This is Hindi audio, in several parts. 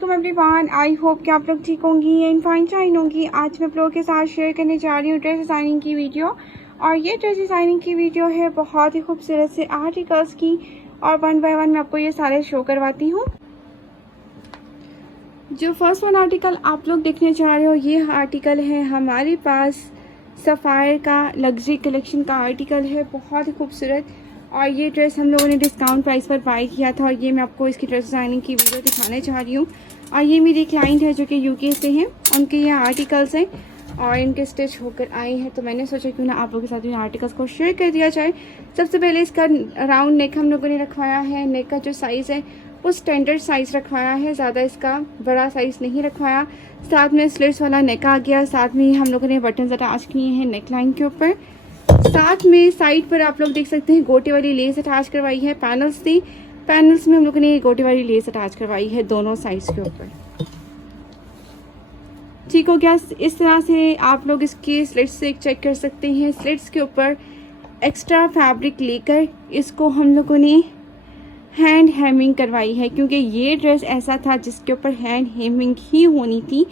वालेकुम एवरीवन। आई होप कि आप लोग ठीक होंगी एंड फाइन शाइन होंगी। आज मैं आप लोगों के साथ शेयर करने जा रही हूँ ड्रेस डिज़ाइनिंग की वीडियो। और ये ड्रेस डिज़ाइनिंग की वीडियो है बहुत ही खूबसूरत से आर्टिकल्स की, और वन बाय वन मैं आपको ये सारे शो करवाती हूँ। जो फर्स्ट वन आर्टिकल आप लोग देखने जा रहे हो, ये आर्टिकल है हमारे पास सफ़ायर का लग्जरी कलेक्शन का आर्टिकल है, बहुत ही खूबसूरत। और ये ड्रेस हम लोगों ने डिस्काउंट प्राइस पर बाय किया था, और ये मैं आपको इसकी ड्रेस डिज़ाइनिंग की वीडियो दिखाने जा रही हूँ। और ये मेरी क्लाइंट है जो कि यूके से हैं, उनके ये आर्टिकल्स हैं और इनके स्टिच होकर आए हैं, तो मैंने सोचा क्यों ना आप लोगों के साथ इन आर्टिकल्स को शेयर कर दिया जाए। सबसे पहले इसका राउंड नेक हम लोगों ने रखवाया है। नेक का जो साइज़ है वो स्टैंडर्ड साइज़ रखवाया है, ज़्यादा इसका बड़ा साइज़ नहीं रखवाया। साथ में स्लिट्स वाला नेक आ गया, साथ में हम लोगों ने बटन्स अटैच किए हैं नेक लाइन के ऊपर। साथ में साइड पर आप लोग देख सकते हैं गोटे वाली लेस अटैच करवाई है। पैनल्स थी, पैनल्स में हम लोगों ने गोटे वाली लेस अटैच करवाई है दोनों साइड्स के ऊपर। ठीक हो गया। इस तरह से आप लोग इसके स्लिट्स से चेक कर सकते हैं। स्लिट्स के ऊपर एक्स्ट्रा फैब्रिक लेकर इसको हम लोगों ने हैंड हेमिंग करवाई है, क्योंकि ये ड्रेस ऐसा था जिसके ऊपर हैंड हेमिंग ही होनी थी।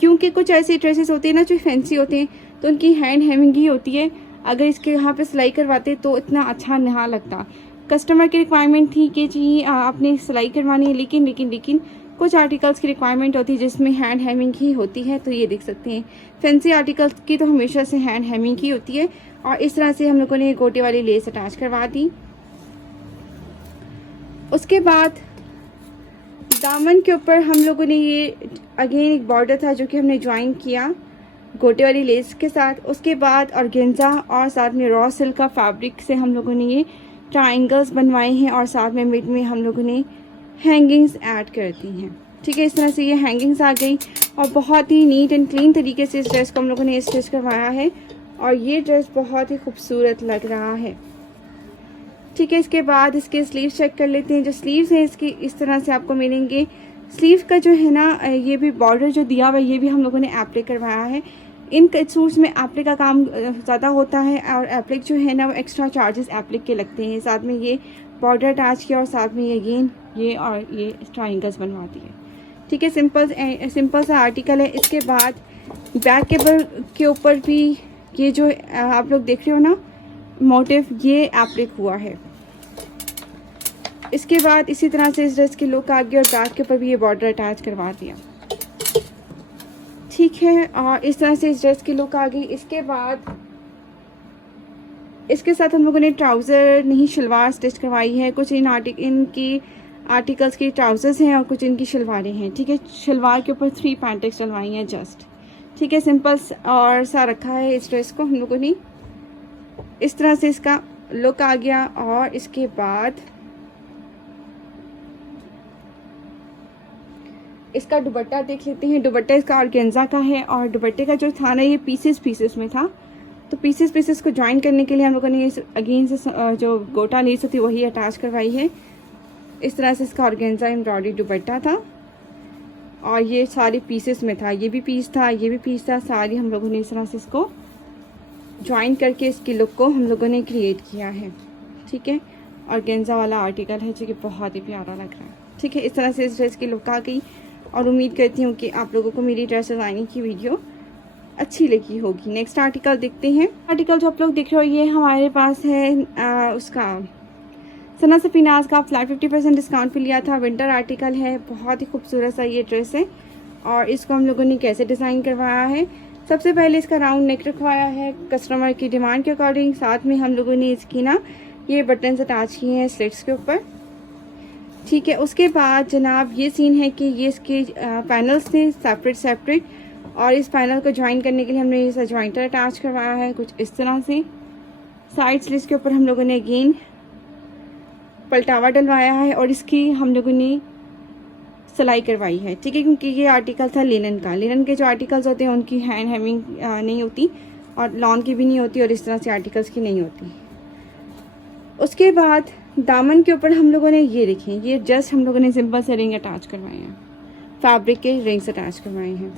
क्योंकि कुछ ऐसे ड्रेसेस होते हैं ना जो फैंसी होते हैं, तो उनकी हैंड हेमिंग ही होती है। अगर इसके यहाँ पे सिलाई करवाते तो इतना अच्छा नहीं लगता। कस्टमर की रिक्वायरमेंट थी कि जी आपने सिलाई करवानी है, लेकिन कुछ आर्टिकल्स की रिक्वायरमेंट होती है जिसमें हैंड हेमिंग ही होती है। तो ये देख सकते हैं फैंसी आर्टिकल्स की तो हमेशा से हैंड हेमिंग ही होती है। और इस तरह से हम लोगों ने गोटे वाली लेस अटैच करवा दी। उसके बाद दामन के ऊपर हम लोगों ने ये अगेन एक बॉर्डर था जो कि हमने ज्वाइन किया गोटे वाली लेस के साथ। उसके बाद ऑर्गेन्जा और साथ में रॉ सिल्क का फैब्रिक से हम लोगों ने ये ट्रायंगल्स बनवाए हैं, और साथ में मिड में हम लोगों ने हैंगिंग्स ऐड कर दी हैं। ठीक है, इस तरह से ये हैंगिंग्स आ गई और बहुत ही नीट एंड क्लीन तरीके से इस ड्रेस को हम लोगों ने स्टिच करवाया है, और ये ड्रेस बहुत ही खूबसूरत लग रहा है। ठीक है, इसके बाद इसके स्लीव्स चेक कर लेते हैं। जो स्लीव्स हैं इसके इस तरह से आपको मिलेंगे। स्लीव का जो है ना, ये भी बॉर्डर जो दिया हुआ है ये भी हम लोगों ने एप्लिक करवाया है। इन सूट्स में एप्लिक का काम ज़्यादा होता है, और एप्लिक जो है ना वो एक्स्ट्रा चार्जेस एप्लिक के लगते हैं। साथ में ये बॉर्डर अटैच किया और साथ में ये अगेन ये और ये ट्रायंगल्स बनवा दिए। ठीक है, सिंपल सा आर्टिकल है। इसके बाद बैक केबल के ऊपर भी ये जो आप लोग देख रहे हो ना मोटिव, ये एप्लिक हुआ है। इसके बाद इसी तरह से इस ड्रेस की लुक आ गई और बैक के ऊपर भी ये बॉर्डर अटैच करवा दिया। ठीक है, और इस तरह से इस ड्रेस की लुक आ गई। इसके बाद इसके साथ हम लोगों ने ट्राउज़र नहीं शलवार स्टिच करवाई है। कुछ इनकी आर्टिकल्स की ट्राउज़र्स हैं और कुछ इनकी शलवारें हैं। ठीक है, शलवार के ऊपर 3 पैंटेक्स डलवाई हैं जस्ट। ठीक है, सिंपल और सा रखा है इस ड्रेस को हम लोगों ने। इस तरह से इसका लुक आ गया। और इसके बाद इसका दुपट्टा देख लेते हैं। दुपट्टा इसका ऑर्गेन्जा का है, और दुपट्टे का जो था ना ये पीसेस में था, तो पीसेस को ज्वाइन करने के लिए हम लोगों ने अगेन से जो गोटा लेस होती वही अटैच करवाई है। इस तरह से इसका ऑर्गेन्जा एम्ब्रॉयडरी दुपट्टा था, और ये सारे पीसेस में था। ये भी पीस था, ये भी पीस था, सारी हम लोगों ने इस तरह से इसको ज्वाइन करके इसकी लुक को हम लोगों ने क्रिएट किया है। ठीक है, ऑर्गेन्जा वाला आर्टिकल है जो कि बहुत ही प्यारा लग रहा है। ठीक है, इस तरह से इस ड्रेस की लुक आ गई, और उम्मीद करती हूँ कि आप लोगों को मेरी ड्रेस डिज़ाइनिंग की वीडियो अच्छी लगी होगी। नेक्स्ट आर्टिकल देखते हैं। आर्टिकल जो आप लोग देख रहे हो ये हमारे पास है उसका सना सफीनाज का फ्लैट 50% डिस्काउंट पे लिया था। विंटर आर्टिकल है, बहुत ही खूबसूरत सा ये ड्रेस है। और इसको हम लोगों ने कैसे डिज़ाइन करवाया है, सबसे पहले इसका राउंड नेक रखवाया है कस्टमर की डिमांड के अकॉर्डिंग। साथ में हम लोगों ने इसकी ना ये बटन्स अटैच किए हैं स्लिट्स के ऊपर। ठीक है, उसके बाद जनाब ये सीन है कि ये इसके पैनल्स थे सेपरेट, और इस पैनल को ज्वाइन करने के लिए हमने इसे ज्वाइंटर अटैच करवाया है कुछ इस तरह से। साइड स्लिट्स के ऊपर हम लोगों ने अगेन पलटावा डलवाया है, और इसकी हम लोगों ने सिलाई करवाई है। ठीक है, क्योंकि ये आर्टिकल था लिनन का। लिनन के जो आर्टिकल्स होते हैं उनकी हैंड हेमिंग नहीं होती, और लॉन की भी नहीं होती, और इस तरह से आर्टिकल्स की नहीं होती। उसके बाद दामन के ऊपर हम लोगों ने ये देखें, ये जस्ट हम लोगों ने सिंपल से रिंग अटैच करवाए हैं, फैब्रिक के रिंग्स अटैच करवाए हैं।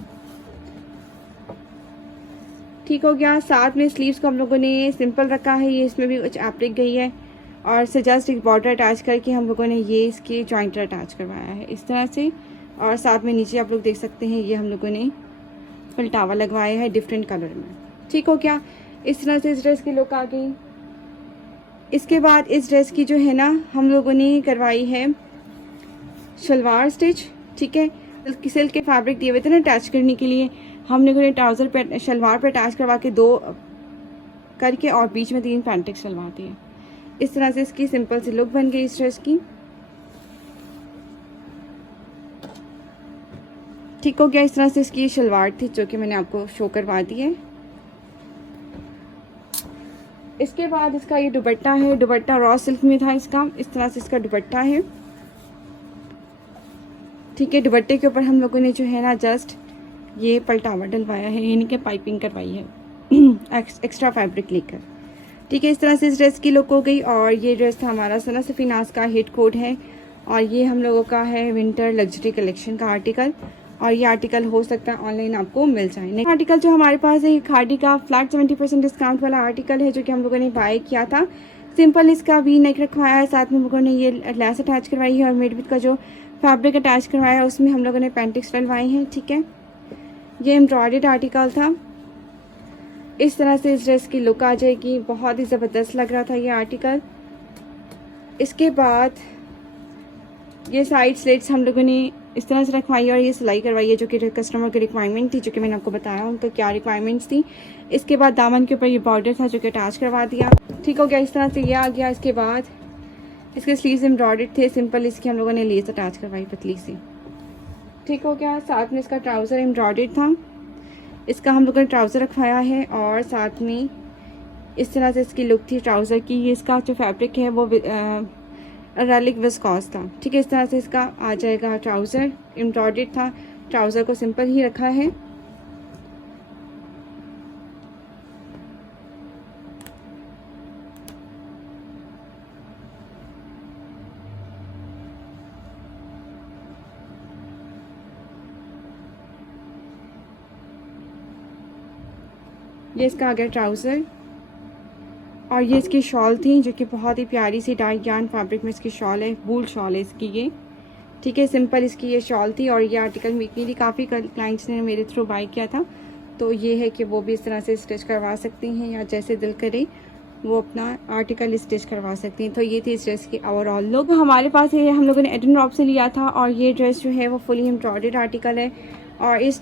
ठीक हो गया। साथ में स्लीव्स को हम लोगों ने सिंपल रखा है, ये इसमें भी कुछ एप्लिक गई है, और से जस्ट एक बॉर्डर अटैच करके हम लोगों ने ये इसके जॉइंटर अटैच करवाया है इस तरह से। और साथ में नीचे आप लोग देख सकते हैं ये हम लोगों ने पलटावा लगवाया है डिफरेंट कलर में। ठीक हो क्या? इस तरह से इस ड्रेस की लुक आ गई। इसके बाद इस ड्रेस की जो है ना हम लोगों ने करवाई है शलवार स्टिच। ठीक है, सिल्क के फैब्रिक दिए हुए थे ना अटैच करने के लिए, हमने उन्हें ट्राउज़र पे शलवार पे अटैच करवा के 2 करके और बीच में 3 पैंटेक्स शलवार दिए। इस तरह से इसकी सिंपल सी लुक बन गई इस ड्रेस की। ठीक हो गया? इस तरह से इसकी शलवार थी जो कि मैंने आपको शो करवा दी है। इसके बाद इसका ये दुपट्टा है, दुपट्टा रॉ सिल्क में था इसका। इस तरह से इसका दुपट्टा है। ठीक है, दुपट्टे के ऊपर हम लोगों ने जो है ना जस्ट ये पलटावा डलवाया है, यानी कि पाइपिंग करवाई है एक्स्ट्रा फैब्रिक लेकर। ठीक है, इस तरह से इस ड्रेस की लुक हो गई। और ये ड्रेस था हमारा सना सफ़ी नाज का हिट कोड है, और ये हम लोगों का है विंटर लग्जरी कलेक्शन का आर्टिकल। और ये आर्टिकल हो सकता है ऑनलाइन आपको मिल जाए। नेक्स्ट आर्टिकल जो हमारे पास है खादी का फ्लैट 70% डिस्काउंट वाला आर्टिकल है, जो कि हम लोगों ने बाय किया था। सिंपल इसका वी नेक रखवाया है, साथ में हम लोगों ने ये लेस अटैच करवाई है और मिड विथ का जो फैब्रिक अटैच करवाया है उसमें हम लोगों ने पैंटिक्स डलवाए हैं। ठीक है, ये एम्ब्रॉयडर्ड आर्टिकल था। इस तरह से इस ड्रेस की लुक आ जाएगी। बहुत ही ज़बरदस्त लग रहा था ये आर्टिकल। इसके बाद ये साइड स्लिट्स हम लोगों ने इस तरह से रखवाई है और ये सिलाई करवाई है, जो कि कस्टमर की रिक्वायरमेंट थी, जो कि मैंने आपको बताया उनका क्या रिक्वायरमेंट्स थी। इसके बाद दामन के ऊपर ये बॉर्डर था जो कि अटैच करवा दिया। ठीक हो गया? इस तरह से ये आ गया। इसके बाद इसके स्लीव्स एम्ब्रॉयडर्ड थे, सिंपल इसकी हम लोगों ने लेस अटैच करवाई पतली सी। ठीक हो गया? साथ में इसका ट्राउज़र एम्ब्रॉयडर्ड था, इसका हम लोगों ने ट्राउज़र रखवाया है। और साथ में इस तरह से इसकी लुक थी ट्राउज़र की। ये इसका जो फैब्रिक है वो रैलिक विस्कॉस था। ठीक है, इस तरह से इसका आ जाएगा ट्राउज़र। एम्ब्रॉयडर्ड था, ट्राउज़र को सिंपल ही रखा है। ये इसका आ गया ट्राउज़र। और ये इसकी शॉल थी, जो कि बहुत ही प्यारी सी डार्क यार्न फैब्रिक में इसकी शॉल है, वूल शॉल है इसकी ये। ठीक है, सिंपल इसकी ये शॉल थी। और ये आर्टिकल मेरी काफ़ी क्लाइंट्स ने मेरे थ्रू बाय किया था, तो ये है कि वो भी इस तरह से स्टिच करवा सकती हैं, या जैसे दिल करे वो अपना आर्टिकल स्टिच करवा सकती हैं। तो ये थी इस ड्रेस की ओवरऑल लुक। हमारे पास ये हम लोगों ने एडन रॉप से लिया था, और ये ड्रेस जो है वो फुली एम्ब्रॉयडर्ड आर्टिकल है। और इस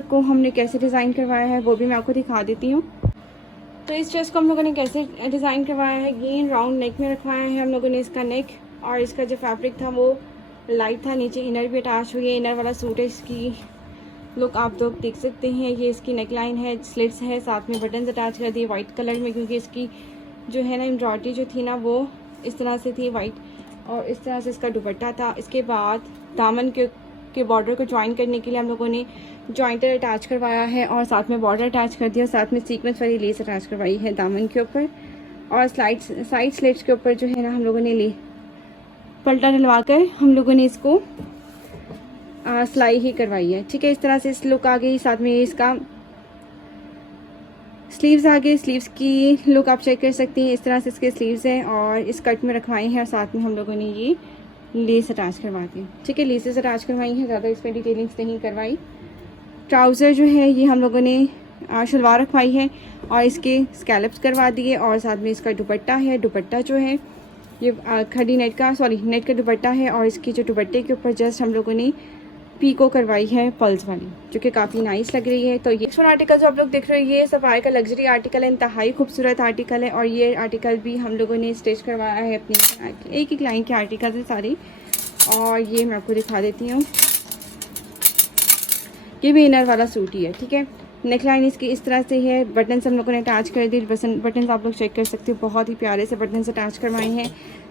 को हमने कैसे डिज़ाइन करवाया है वो भी मैं आपको दिखा देती हूँ। तो इस ड्रेस को हम लोगों ने कैसे डिज़ाइन करवाया है, गेन राउंड नेक में रखवाया है हम लोगों ने इसका नेक। और इसका जो फैब्रिक था वो लाइट था, नीचे इनर भी अटैच हुई है, इनर वाला सूट है। इसकी लुक आप लोग देख सकते हैं। ये इसकी नेक लाइन है, स्लिट्स है, साथ में बटन्स अटैच कर दिए वाइट कलर में, क्योंकि इसकी जो है ना एम्ब्रॉयडरी जो थी ना वो इस तरह से थी वाइट। और इस तरह से इसका दुपट्टा था। इसके बाद दामन के बॉर्डर को ज्वाइन करने के लिए हम लोगों ने जॉइंटर अटैच करवाया है, और साथ में बॉर्डर अटैच कर दिया, साथ में सीक्वेंस वाली लेस अटैच करवाई है दामन के ऊपर। और साइड स्लिट्स के ऊपर जो है ना हम लोगों ने पलटा डलवा कर हम लोगों ने इसको सिलाई ही करवाई है। ठीक है, इस तरह से इस लुक आ गई। साथ में इसका स्लीव्स आ गए, स्लीव्स की लुक आप चेक कर सकती हैं। इस तरह से इसके स्लीव्स हैं और इस कट में रखवाए हैं, और साथ में हम लोगों ने ये लेस अटैच करवा दी। ठीक है, लेसेस अटैच करवाई हैं, ज़्यादा इसमें डिटेलिंग्स नहीं करवाई। ट्राउज़र जो है ये हम लोगों ने शलवार रखवाई है और इसके स्कैलप्स करवा दिए। और साथ में इसका दुपट्टा है, दुपट्टा जो है ये खड़ी नेट का दुपट्टा है। और इसकी जो दुपट्टे के ऊपर जस्ट हम लोगों ने पीको करवाई है पल्स वाली, जो कि काफ़ी नाइस लग रही है। तो ये नेक्स्ट आर्टिकल जो आप लोग देख रहे हो ये सफायर का लग्जरी आर्टिकल है, इंतहाई खूबसूरत आर्टिकल है। और ये आर्टिकल भी हम लोगों ने स्टिच करवाया है अपने एक ही क्लाइंट के आर्टिकल है सारे। और ये मैं आपको दिखा देती हूँ, ये भी इनर वाला सूट ही है। ठीक है, नेकलाइन इसकी इस तरह से है, बटन्स हम लोगों ने अटैच कर दी। बटन्स आप लोग चेक कर सकते हो, बहुत ही प्यारे से बटन्स अटैच करवाए हैं।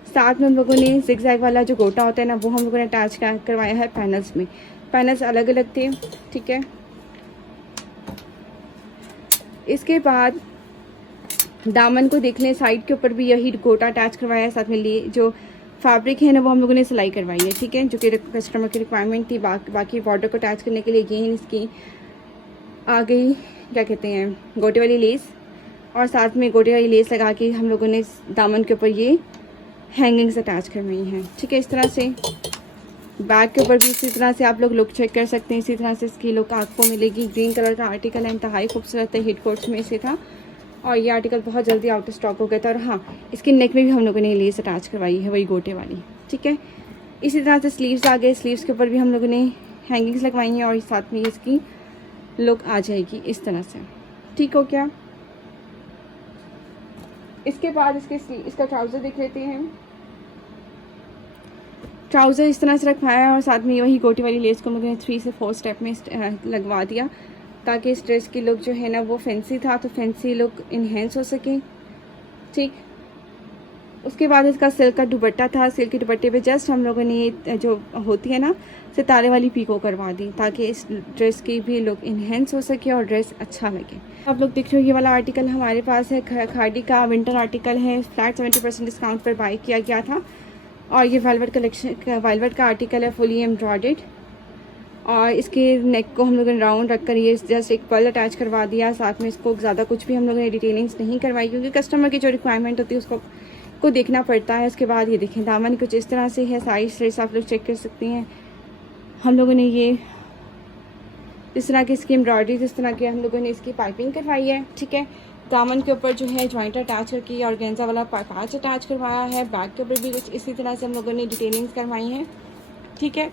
साथ में हम लोगों ने जिगजैग वाला जो गोटा होता है ना वो हम लोगों ने अटैच करवाया है पैनल्स में। पैनल्स अलग अलग थे। ठीक है, इसके बाद दामन को देख लें, साइड के ऊपर भी यही गोटा अटैच करवाया है, साथ में जो फैब्रिक है ना वो हम लोगों ने सिलाई करवाई है। ठीक है, जो कि कस्टमर की रिक्वायरमेंट थी। बाकी बॉर्डर को अटैच करने के लिए गेन इसकी आ गई, क्या कहते हैं, गोटे वाली लेस। और साथ में गोटे वाली लेस लगा के हम लोगों ने दामन के ऊपर ये हैंगिंग्स अटैच करवाई हैं। ठीक है, इस तरह से बैक के ऊपर भी इसी तरह से आप लोग लुक चेक कर सकते हैं। इसी तरह से इसकी लुक आपको मिलेगी। ग्रीन कलर का आर्टिकल है, इंतहाई खूबसूरत है, हिट कोट्स में से था और ये आर्टिकल बहुत जल्दी आउट ऑफ स्टॉक हो गया था। और हाँ, इसकी नेक में भी हम लोगों ने लेस अटैच करवाई है, वही गोटे वाली, ठीक है। इसी तरह से स्लीव्स आ गए, स्लीव्स के ऊपर भी हम लोगों ने हैंगिंग्स लगवाई हैं और साथ में इसकी लुक आ जाएगी इस तरह से, ठीक हो क्या। इसके बाद इसका ट्राउज़र देख लेते हैं। ट्राउज़र इस तरह से रखवाया है और साथ में वही गोटी वाली लेस को हम लोगों ने 3 से 4 स्टेप में लगवा दिया ताकि इस ड्रेस की लुक जो है ना वो फैंसी था तो फैंसी लुक इन्हेंस हो सके, ठीक। उसके बाद इसका सिल्क का दुपट्टा था। सिल्क के दुपट्टे पे जस्ट हम लोगों ने ये जो होती है ना सितारे वाली पीको करवा दी ताकि इस ड्रेस की भी लुक इन्हेंस हो सके और ड्रेस अच्छा लगे। आप लोग देख रहे हो ये वाला आर्टिकल हमारे पास है, खादी का विंटर आर्टिकल है, फ्लैट 70% डिस्काउंट पर बाई किया गया था। और ये वेलवेट का आर्टिकल है, फुली एम्ब्रॉयडर्ड और इसके नेक को हम लोगों ने राउंड रखकर ये जस्ट एक पर्ल अटैच करवा दिया। साथ में इसको ज़्यादा कुछ भी हम लोगों ने डिटेलिंग्स नहीं करवाई क्योंकि कस्टमर की जो रिक्वायरमेंट होती है उसको देखना पड़ता है। उसके बाद ये देखें दामन कुछ इस तरह से है, साइज स्ट्रेस आप लोग चेक कर सकती हैं। हम लोगों ने ये इस तरह की इसकी एम्ब्रॉयडरी, इस तरह की हम लोगों ने इसकी पाइपिंग करवाई है, ठीक है। दामन के ऊपर जो है जॉइंट अटैच करके और गेंजा वाला पैच अटैच करवाया है। बैक के ऊपर भी कुछ इसी तरह से हम लोगों ने डिटेलिंग्स करवाई हैं, ठीक है।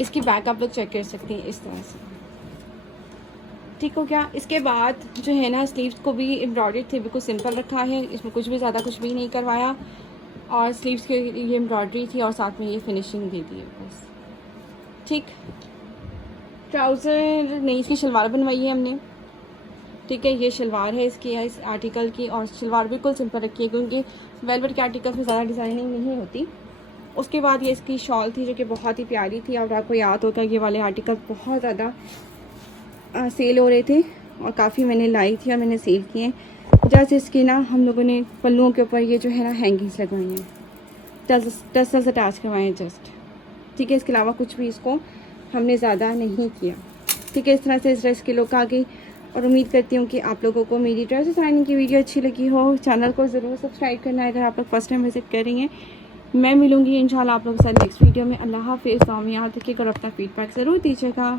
इसकी बैक आप लोग चेक कर सकती हैं इस तरह से, ठीक हो गया। इसके बाद जो है ना स्लीव्स को भी एम्ब्रॉयडरी थे, बिल्कुल सिंपल रखा है, इसमें कुछ भी ज़्यादा कुछ भी नहीं करवाया और स्लीव्स के ये एम्ब्रॉयडरी थी और साथ में ये फिनिशिंग दे दी है बस, ठीक। ट्राउज़र नहीं, इसकी शलवार बनवाई है हमने, ठीक है। ये शलवार है इसकी, इस आर्टिकल की, और शलवार बिल्कुल सिंपल रखी है क्योंकि वेलवेट के आर्टिकल्स में ज़्यादा डिज़ाइनिंग नहीं होती। उसके बाद ये इसकी शॉल थी जो कि बहुत ही प्यारी थी और आपको याद होगा ये वाले आर्टिकल बहुत ज़्यादा सेल हो रहे थे और काफ़ी मैंने लाई थी और मैंने सेल किए। जैसे इसकी ना हम लोगों ने पल्लुओं के ऊपर ये जो है ना हैंगिंग्स लगवाई हैं, टसल्स अटैच करवाए हैं जस्ट, ठीक है। इसके अलावा कुछ भी इसको हमने ज़्यादा नहीं किया, ठीक है। इस तरह से इस ड्रेस की लुक आ गई और उम्मीद करती हूँ कि आप लोगों को मेरी ड्रेस डिज़ाइनिंग की वीडियो अच्छी लगी हो। चैनल को ज़रूर सब्सक्राइब करना है अगर आप लोग फर्स्ट टाइम विजिट कर रही हैं। मैं मिलूँगी इंशाल्लाह आप लोगों के साथ नेक्स्ट वीडियो में। अल्लाह हाफ़िज़। याद रखिएगा और अपना फीडबैक ज़रूर दीजिएगा।